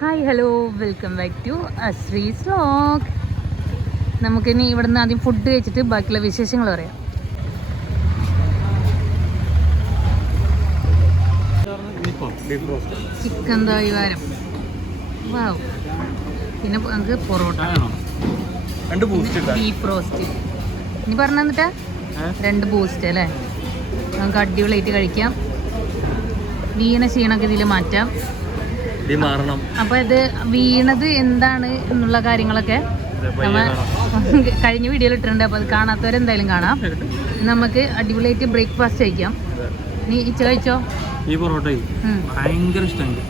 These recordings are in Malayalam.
Hi hello welcome back to Ashree's vlog നമുക്കിനി ഇവിടുന്ന് ആദ്യം ഫുഡ് കഴിച്ചിട്ട് ബാക്കിയുള്ള വിശേഷങ്ങൾ പറയാം. ചിക്കൻ ദൈവാരം വാവ് പിന്നെ നമുക്ക് പൊറോട്ട. ബീഫ് റോസ്റ്റ് ഇനി പറഞ്ഞു തന്നിട്ടാ രണ്ട് ബൂസ്റ്റ് അല്ലേ? നമുക്ക് അടിപൊളിയായിട്ട് കഴിക്കാം. വീണ ക്ഷീണമൊക്കെ ഇതിൽ മാറ്റാം. മാറണം. അപ്പൊ ഇത് വീണത് എന്താണ് എന്നുള്ള കാര്യങ്ങളൊക്കെ കഴിഞ്ഞ വീഡിയോയിൽ ഇട്ടിട്ടുണ്ട്. അപ്പൊ അത് കാണാത്തവരെന്തായാലും കാണാം. നമുക്ക് അടിപൊളിയായിട്ട് ബ്രേക്ക്ഫാസ്റ്റ് കഴിക്കാം. നീ ഇച്ച കഴിച്ചോ? ഈ പൊറോട്ട. ഭയങ്കര ഇഷ്ടമുണ്ട്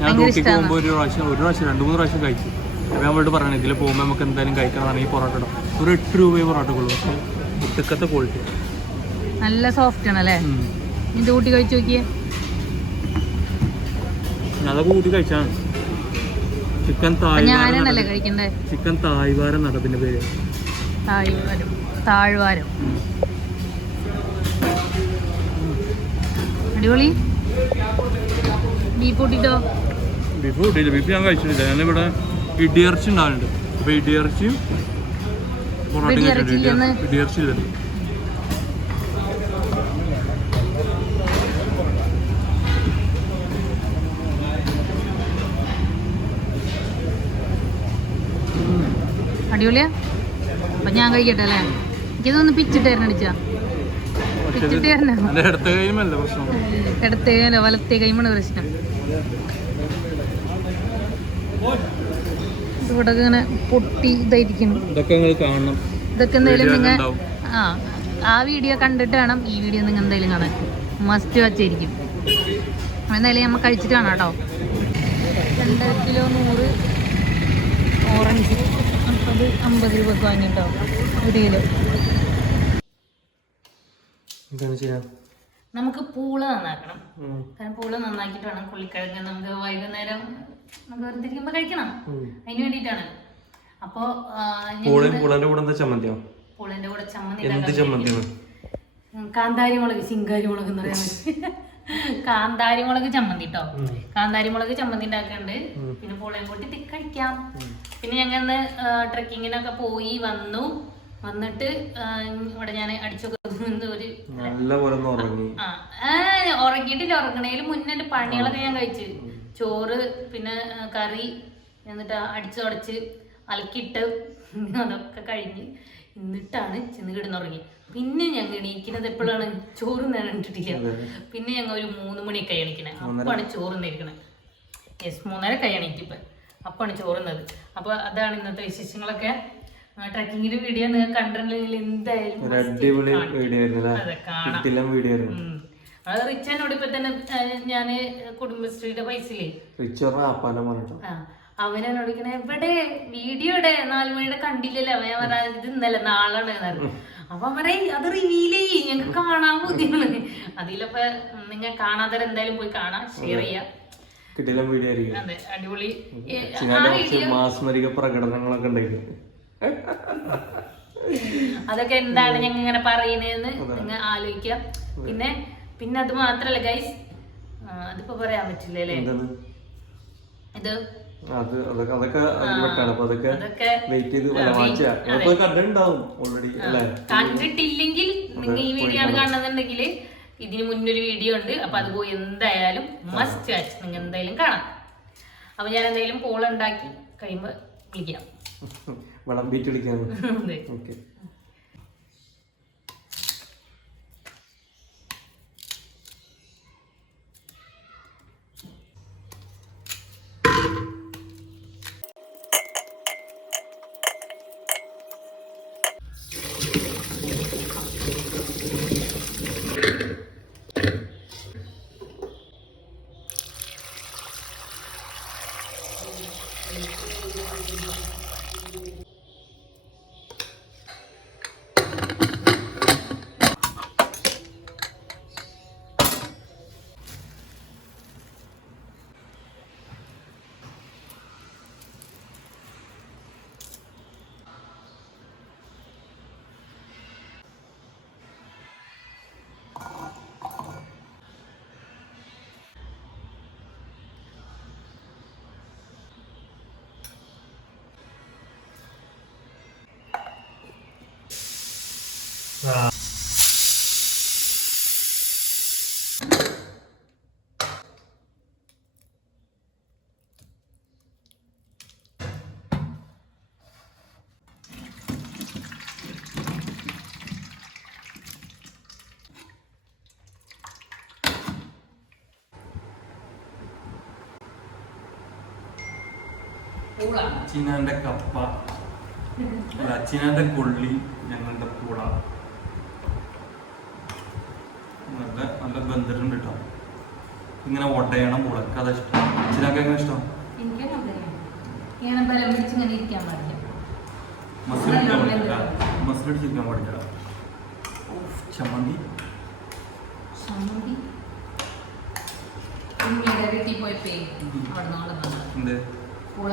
ഞാൻ. പോകുമ്പോൾ ഒരു പ്രാവശ്യം ഒരു പ്രാവശ്യം രണ്ട് മൂന്ന് പ്രാവശ്യം കഴിച്ചു. അപ്പോൾ നമ്മളോട് പറയണം ഇതിൽ പോകുമ്പോൾ നമുക്ക് എന്തായാലും കഴിക്കണം ഈ പൊറോട്ട ഒരു എട്ട് രൂപയെ പൊറോട്ടക്കുള്ളൂ പക്ഷേ ഒട്ടുക്കത്തെ ക്വാളിറ്റി നല്ല സോഫ്റ്റ് ആണ് അല്ലേ നിന്റെ കൂട്ടി കഴിച്ചു നോക്കിയേ? അതൊക്കെ കൂട്ടി കഴിച്ചാണ് ചിക്കൻ ഞാനാണല്ലേ കഴിക്കണ്ടേ? ചിക്കൻ തായ്വാരം നടപ്പിന്റെ പേര്. താഴ്വാരം. താഴ്വാരം. അടിപൊളി. ബീഫ് കൂട്ടിട്ടോ? ബീഫ് കൂട്ടിയില്ല. ബീഫ് ഞാൻ കഴിച്ചിട്ടില്ല. ഞാനിവിടെ ഇടിയിറച്ചി ഉണ്ടാവുന്നുണ്ട് അപ്പൊ ഇടിയിറച്ചിയും പൊറോട്ടയും ഇടിയിറച്ചി അടിപൊളിയാ? അപ്പൊ ഞാൻ കഴിക്കട്ടെ അല്ലേ? എനിക്കിതൊന്ന് പിച്ചിട്ടായിരുന്നു അടിച്ചാ. പിച്ചിട്ട് തരണം. എന്റെ അടുത്ത കഴിയുമല്ല പ്രശ്നം? ഇടത്തേ വലത്തേ കൈമാണ് പ്രശ്നം. ഇവിടെ ഇങ്ങനെ പൊട്ടി ഇതായിരിക്കുന്നു. ഇതൊക്കെ എന്തായാലും നിങ്ങൾ ആ ആ വീഡിയോ കണ്ടിട്ട് വേണം ഈ വീഡിയോ നിങ്ങൾ എന്തായാലും കാണാൻ. മസ്റ്റ് വച്ചായിരിക്കും എന്തായാലും നമ്മൾ കഴിച്ചിട്ട് കാണാം കേട്ടോ. രണ്ടര കിലോ നൂറ് ഓറഞ്ച്. അമ്പത് അമ്പത് രൂപക്ക് വാങ്ങിട്ടോ ഒരു കിലോ. നമുക്ക് പൂള നന്നാക്കണം. കാരണം പൂള നന്നാക്കിയിട്ട് വേണം പുള്ളിക്കിഴങ്ങ് നമുക്ക് വൈകുന്നേരം നമുക്ക് വെറുതെ ഇരിക്കുമ്പോ കഴിക്കണം. അതിന് വേണ്ടിയിട്ടാണ്. അപ്പോ പൂളിന്റെ കൂടെ എന്താ ചമ്മന്തിയോ? പൂളന്റെ കൂടെ ചമ്മന്തി കാന്താരി മുളക് ചിങ്കാരി മുളക് എന്ന് പറയാൻ കാന്താരി മുളക് ചമ്മന്തി കേട്ടോ കാന്താരി മുളക് ചമ്മന്തി ഉണ്ടാക്കുന്നുണ്ട് പിന്നെ പുളയും കൂട്ടി തിക്കടിക്കാം പിന്നെ ഞങ്ങൾ ഇന്ന് ട്രക്കിങ്ങിനൊക്കെ പോയി വന്നു. വന്നിട്ട് ഇവിടെ ഞാൻ അടിച്ചൊക്കെ ഒരു നല്ലപോലെ ഉറങ്ങിയിട്ടില്ല. ഉറങ്ങണേൽ മുന്നേ പണികളൊക്കെ ഞാൻ കഴിച്ചു. ചോറ് പിന്നെ കറി എന്നിട്ട് അടിച്ചുടച്ച് അലക്കിട്ട് അതൊക്കെ കഴിഞ്ഞ്. എന്നിട്ടാണ് ചെന്ന് കിടന്നുറങ്ങി. പിന്നെ ഞങ്ങൾ എണീക്കുന്നത് എപ്പോഴാണ്? ചോറ് ഞാൻ ഇട്ടിട്ടില്ല പിന്നെ ഞങ്ങൾ ഒരു മൂന്ന് മണിയൊക്കെ എണീക്കണേ. അപ്പാണ് ചോറ് നേരിക്കണേ. യെസ് മൂന്നര കൈ എണീറ്റിപ്പം. അപ്പാണ് ചോറുന്നത് അപ്പോൾ അതാണ് ഇന്നത്തെ വിശേഷങ്ങളൊക്കെ. ട്രക്കിങ്ങിന്റെ വീഡിയോ നിങ്ങൾ കണ്ടിട്ടുണ്ടെങ്കിൽ എന്തായാലും അടിപൊളി വീഡിയോ വീഡിയോ. അത് റിച്ചാനോട് ഇപ്പൊ തന്നെ ഞാൻ കുടുംബശ്രീയുടെ പൈസയില്ലേ? റിച്ച് പറഞ്ഞ ആപ്പാന്റെ എന്നോട് ഇങ്ങനെ എവിടെ? വീഡിയോ ഇടെ. നാലുമണിയുടെ കണ്ടില്ലല്ലോ. അവൻ ഞാൻ പറഞ്ഞ ഇത് ഇന്നലെ നാളാണ് അപ്പൊ അവരെ അത് റിവീൽ ചെയ്യും. ഞങ്ങൾക്ക് കാണാൻ ബുദ്ധിമുട്ട് അതിലപ്പോ നിങ്ങൾ കാണാത്തവരെ എന്തായാലും പോയി കാണാം ഷെയർ ചെയ്യാം. കിട്ടില്ല വീഡിയോ ആയിരിക്കും. അതെ അടിപൊളി. മാസ്മരിക പ്രകടനങ്ങളൊക്കെ ഉണ്ടായിരുന്നു അതൊക്കെ എന്താണ് ഞങ്ങൾ ഇങ്ങനെ പറയുന്നതെന്ന് നിങ്ങൾ ആലോചിക്കാം. പിന്നെ പിന്നെ അത് മാത്രല്ല ഗൈസ് അതിപ്പോ പറയാൻ പറ്റില്ല അല്ലേ ഇത് അത് അതൊക്കെ അതൊക്കെ അതിൽ അപ്പൊ അതൊക്കെ വെയിറ്റ് ചെയ്ത് വാച്ച് അപ്പൊ കണ്ടിട്ടുണ്ടാവും ഓൾറെഡി അല്ലേ? കണ്ടിട്ടില്ലെങ്കിൽ നിങ്ങൾ ഈ വീഡിയോ ആണ് കാണുന്നുണ്ടെങ്കിൽ ഇതിന് മുന്നൊരു വീഡിയോ ഉണ്ട്. അപ്പൊ അത് പോയി എന്തായാലും മസ്റ്റ് വാച്ച് നിങ്ങൾ എന്തായാലും കാണാം. അപ്പൊ ഞാൻ എന്തായാലും പോൾ ഉണ്ടാക്കി കഴിയുമ്പോ വിളിക്കാം. വളം വീട്ടിൽ വിളിക്കാം ഓക്കെ അച്ഛനാന്റെ കപ്പ. അല്ല അച്ഛനാന്റെ കൊള്ളി ഞങ്ങളുടെ പൂള. നല്ല നല്ല ബന്ധമുണ്ട് കേട്ടോ ഇങ്ങനെ ഒടയണം പൂളക്ക് അതാ ഇഷ്ടം. അച്ചിനൊക്കെ എങ്ങനെ ഇഷ്ടം? പാടില്ല. ചമ്മന്തി. പോയപ്പോ അവിടെ നാളെ പൂള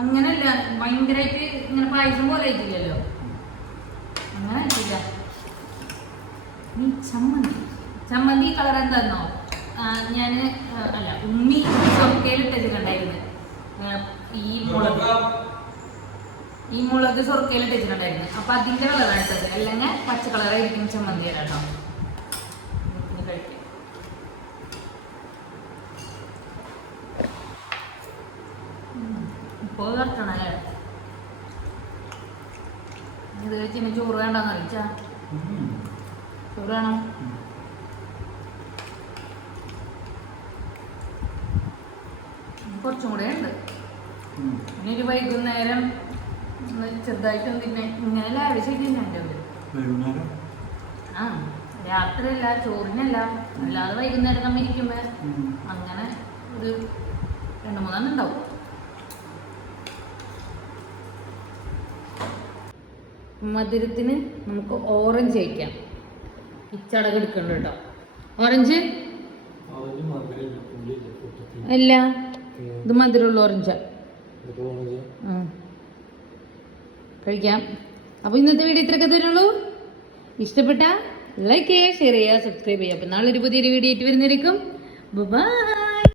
അങ്ങനല്ല ഭയങ്കരമായിട്ട് ഇങ്ങനെ പായസം പോലെ ആയിട്ടില്ലല്ലോ. അങ്ങനെ ആയിട്ടില്ല. നീ ചമ്മന്തി. ചമ്മന്തി കളർ എന്താന്നോ? ഞാൻ അല്ല ഉമ്മി സ്വർക്കയിലിട്ടത് കണ്ടായിരുന്നു. ഈ മുളക് ഈ മുളക് സ്വർക്കയിൽ ഇട്ടിട്ടുണ്ടായിരുന്നു അപ്പൊ അതിന്റെ കളറാണ് ഇട്ടത്. അല്ലെങ്കിൽ പച്ച കളറായിരിക്കും ചമ്മന്തി കേട്ടോ ഇനി കഴിക്കാം ഉം. ഇപ്പൊ കറക്കണല്ലേ ഇത് വെച്ചിന് ചോറ് വേണ്ടെന്ന് ഉം. ചോറ് വേണം? കുറച്ചും കൂടെ ഉണ്ട്. ഇനി ഒരു വൈകുന്നേരം ചെറുതായിട്ടും പിന്നെ ഇങ്ങനെ ലാവിശ തിന്നുണ്ട് ആ രാത്രിയല്ല ചോറിനല്ല അല്ലാതെ വൈകുന്നേരം നമ്മ ഇരിക്കുമ്പോ അങ്ങനെ ഒരു രണ്ട് മൂന്നെണ്ണം ഉണ്ടാവും. മധുരത്തിന് നമുക്ക് ഓറഞ്ച് കഴിക്കാം. ഇച്ചടക എടുക്കണ്ട കേട്ടോ. ഓറഞ്ച്? അല്ല ഇത് മധുരമുള്ള ഓറഞ്ചാ. കഴിക്കാം. അപ്പോൾ ഇന്നത്തെ വീഡിയോ ഇത്രയൊക്കെ തരുള്ളൂ ഇഷ്ടപ്പെട്ട ലൈക്ക് ചെയ്യുക ഷെയർ ചെയ്യുക സബ്സ്ക്രൈബ് ചെയ്യുക. അപ്പോൾ നാളെ ഒരു പുതിയൊരു വീഡിയോ ആയിട്ട് വരുന്നതായിരിക്കും ബൈ